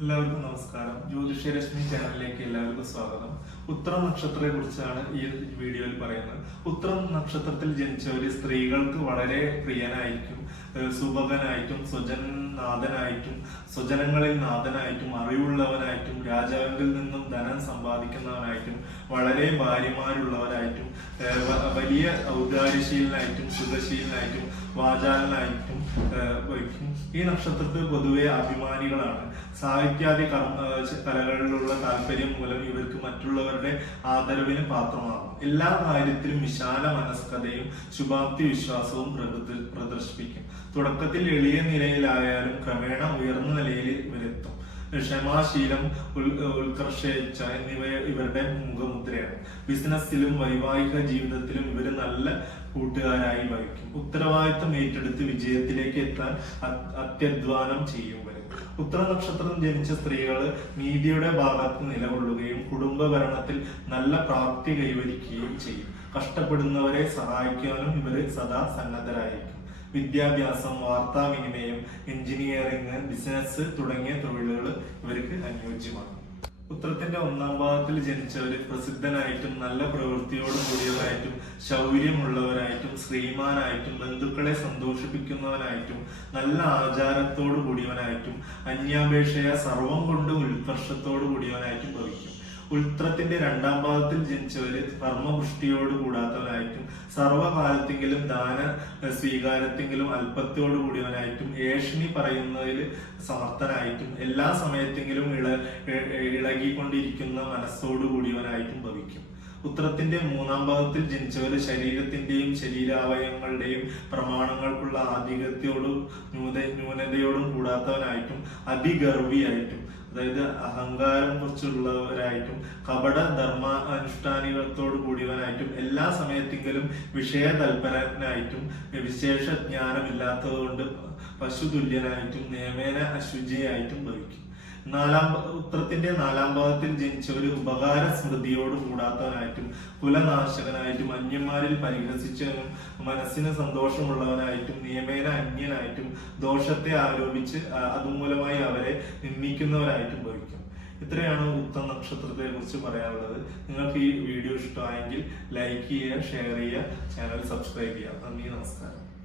എല്ലാവർക്കും നമസ്കാരം. ജ്യോതിഷരശ്മി ചാനലിലേക്ക് എല്ലാവർക്കും സ്വാഗതം. ഉത്തരം നക്ഷത്രത്തെ കുറിച്ചാണ് ഈ വീഡിയോയിൽ പറയുന്നത്. ഉത്തരം നക്ഷത്രത്തിൽ ജനിച്ചവര് സ്ത്രീകൾക്ക് വളരെ പ്രിയനായിരിക്കും സുഭകനായിട്ടും സ്വജനാഥനായിട്ടും സ്വജനങ്ങളിൽ നാഥനായിട്ടും അറിവുള്ളവനായിട്ടും രാജാവിൽ നിന്നും ധനം സമ്പാദിക്കുന്നവനായിട്ടും വളരെ ഭാര്യമാരുള്ളവരായിട്ടും ഏഹ് വലിയ ഔദാര്യശീലനായിട്ടും സുഖശീലനായിട്ടും വാചാലനായിട്ടും വഹിക്കും ഈ നക്ഷത്രത്തിൽ പൊതുവെ അഭിമാനികളാണ്. സാഹിത്യാദി കലകളിലുള്ള താല്പര്യം മൂലം ഇവർക്ക് മറ്റുള്ളവരുടെ ആദരവിന് പാത്രമാകും. എല്ലാ കാര്യത്തിലും വിശാല മനസ്കതയും ശുഭാപ്തി വിശ്വാസവും പ്രദർശിപ്പിക്കും. തുടക്കത്തിൽ എളിയ നിലയിലായാലും ക്രമേണ ഉയർന്ന നിലയിൽ ഇവരെത്തും. ക്ഷമാശീലം ഉത്കർഷേച്ഛ എന്നിവ ഇവരുടെ മുഖമുദ്രയാണ്. ബിസിനസ്സിലും വൈവാഹിക ജീവിതത്തിലും ഇവർ നല്ല കൂട്ടുകാരായി വഹിക്കും. ഉത്തരവാദിത്തം ഏറ്റെടുത്ത് വിജയത്തിലേക്ക് എത്താൻ അത്യധ്വാനം ചെയ്യും ഉത്തര നക്ഷത്രം ജനിച്ച സ്ത്രീകൾ നീതിയുടെ ഭാഗത്ത് നിലകൊള്ളുകയും കുടുംബ ഭരണത്തിൽ നല്ല പ്രാപ്തി കൈവരിക്കുകയും ചെയ്യും. കഷ്ടപ്പെടുന്നവരെ സഹായിക്കാനും ഇവർ സദാ സന്നദ്ധരായിരിക്കും. വിദ്യാഭ്യാസം വാർത്താവിനിമയം എഞ്ചിനീയറിംഗ് ബിസിനസ് തുടങ്ങിയ തൊഴിലുകൾ ഇവർക്ക് അനുയോജ്യമാണ്. ഉത്തരത്തിന്റെ ഒന്നാം ഭാഗത്തിൽ ജനിച്ചവര് പ്രസിദ്ധനായിട്ടും നല്ല പ്രവൃത്തിയോടും കൂടിയവരായിട്ടും ശൗര്യമുള്ളവരായിട്ടും ശ്രീമാനായിട്ടും ബന്ധുക്കളെ സന്തോഷിപ്പിക്കുന്നവനായിട്ടും നല്ല ആചാരത്തോടു കൂടിയവനായിട്ടും അന്യാപേക്ഷയ സർവം കൊണ്ട് ഉത്കർഷത്തോടു കൂടിയവനായിട്ടും ഭവിക്കും. ഉൾത്രത്തിന്റെ രണ്ടാം ഭാഗത്തിൽ ജനിച്ചവര് കർമ്മപുഷ്ടിയോട് കൂടാത്തവനായിട്ടും സർവകാലത്തെങ്കിലും ദാന സ്വീകാരത്തെങ്കിലും അല്പത്തോട് കൂടിയവനായിട്ടും ഏഷണി പറയുന്നതിൽ സമർത്ഥനായിട്ടും എല്ലാ സമയത്തെങ്കിലും ഇള ഇളകിക്കൊണ്ടിരിക്കുന്ന മനസ്സോട് കൂടിയവനായിട്ടും ഭവിക്കും. ഉത്രത്തിന്റെ മൂന്നാം ഭാഗത്തിൽ ജനിച്ചവര് ശരീരത്തിന്റെയും ശരീരാവയവങ്ങളുടെയും പ്രമാണങ്ങൾക്കുള്ള ആധിപത്യത്തോടും ന്യൂന ന്യൂനതയോടും കൂടാത്തവനായിട്ടും അതിഗർവിയായിട്ടും അതായത് അഹങ്കാരം കുറിച്ചുള്ളവരായിട്ടും കപട ധർമ്മ അനുഷ്ഠാനികളത്തോട് കൂടിയവനായിട്ടും എല്ലാ സമയത്തെങ്കിലും വിഷയ തൽപരനായിട്ടും വിശേഷ ജ്ഞാനമില്ലാത്തതുകൊണ്ട് പശുതുല്യനായിട്ടും നിയമേന അശുചിയായിട്ടും ഭവിക്കും. നാലാം ഉത്രത്തിന്റെ നാലാം ഭാഗത്തിൽ ജനിച്ചവര് ഉപകാര സ്മൃതിയോട് കൂടാത്തവനായിട്ടും കുലനാശകനായിട്ടും അന്യന്മാരിൽ പരിഹസിച്ചവനും മനസ്സിന് സന്തോഷമുള്ളവനായിട്ടും നിയമേന ദോഷത്തെ ആരോപിച്ച് അതുമൂലമായി അവരെ നിന്ദിക്കുന്നവരായിട്ട് ഭവിക്കും. ഇത്രയാണ് ഉത്തം നക്ഷത്രത്തെ കുറിച്ച് പറയാനുള്ളത്. നിങ്ങൾക്ക് ഈ വീഡിയോ ഇഷ്ടമായെങ്കിൽ ലൈക്ക് ചെയ്യുക ഷെയർ ചെയ്യുക ചാനൽ സബ്സ്ക്രൈബ് ചെയ്യുക. നന്ദി നമസ്കാരം.